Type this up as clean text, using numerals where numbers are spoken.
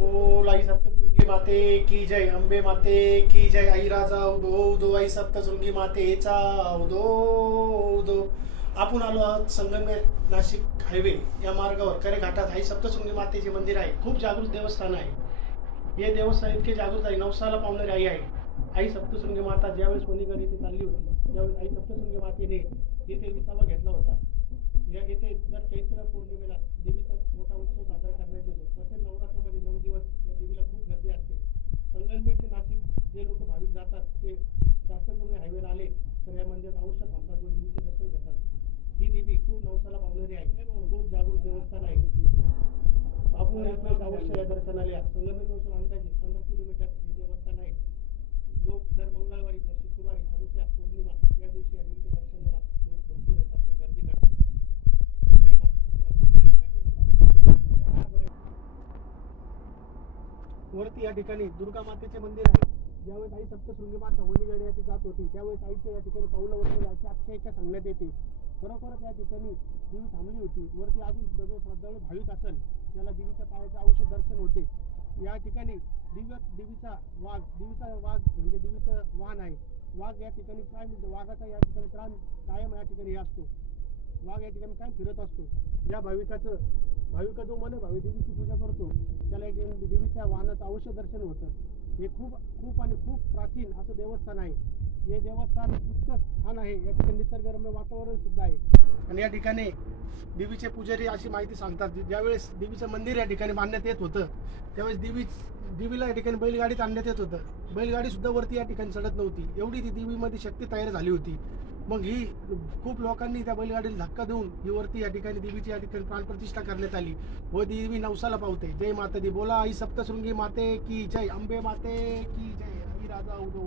बोल आई सप्तशृंगी माते की जय, अंबे माते की जय, आई राजा उदो उदो, आई सप्तशृंगी मातेचा उदो उदो. आपण आलो आहोत संगमेर नाशिक हायवे या मार्गावर करे घाटात आई सप्तशृंगी मातेचे मंदिर आहे. खूप जागृत देवस्थान आहे. हे देवस्थान इतके जागृत आहे, नवसाला पावणारी आई आहे. आई सप्तशृंगी माता ज्यावेळेस वणीकडे इथे चालली होती त्यावेळेस आई सप्तशृंगी मातेने इथे विसावा घेतला होता. या इथे जर चैत्र पौर्णिमेला देवीचा मोठा उत्सव साजरा करण्यात येतो. तसेच नवरात्रामध्ये 9 दिवस या देवीला खूप गर्दी असते. संगमनेर ते नाशिक जे लोक भाविक जातात ते जास्त करून हायवेला आले तर या मंदिरात अवश्य थांबतात व देवीचे दर्शन घेतात. ही देवी खूप नवसाला पावणारी आहे, खूप जागृत देवस्थान आहे. आपण अवश्य या दर्शनाला या. संगमनेरपासून अंदाजे 15 किलोमीटर हे देवस्थान आहे. लोक दर मंगळवारी, दर शुक्रवारी, अमावस्या, पौर्णिमा या दिवशी या देवीच्या दर्शनाला लोक भरपूर येतात व गर्दी करतात. जय माता. वरती या ठिकाणी दुर्गा मातेचे मंदिर आहे. ज्यावेळेस आई सप्तशृंगी माता वणीगडे येथे जात होती त्यावेळेस आईच्या या ठिकाणी पाऊलं वरलेली अशी आख्यायिका सांगण्यात येते. खरोखरच या ठिकाणी देवी थांबली होती. वरती अजून जो श्रद्धाळू भाविक असेल त्याला देवीच्या पायाचे अवश्य दर्शन होते. या ठिकाणी देवीचा वाघ म्हणजे देवीचं वाहन आहे. वाघ या ठिकाणी काय म्हणजे वाघाचा या ठिकाणी कायम या ठिकाणी असतो. वाघ या ठिकाणी काय फिरत असतो. या भाविका जो मन भावी देवीची पूजा करतो त्याला या ठिकाणी देवीच्या वाहनाचं अवश्य दर्शन होतं. हे खूप आणि खूप प्राचीन असं देवस्थान आहे. हे देवस्थान इतकं छान आहे. या ठिकाणी निसर्गरम्य वातावरण सुद्धा आहे. आणि या ठिकाणी देवीचे पुजारी अशी माहिती सांगतात, ज्यावेळेस देवीचं मंदिर या ठिकाणी बांधण्यात येत होतं त्यावेळेस देवीला या ठिकाणी बैलगाडीत आणण्यात येत होतं. बैलगाडी सुद्धा वरती या ठिकाणी चढत नव्हती, एवढी ती देवीमध्ये शक्ती तयार झाली होती. मग ही खूप लोकांनी त्या बैलगाडीला धक्का देऊन ही वरती या ठिकाणी देवीची या ठिकाणी प्राणप्रतिष्ठा करण्यात आली व देवी नवसाला पावते. जय माता दी. बोला आई सप्तशृंगी माते की जय, अंबे माते की जय, आई राजा उदो.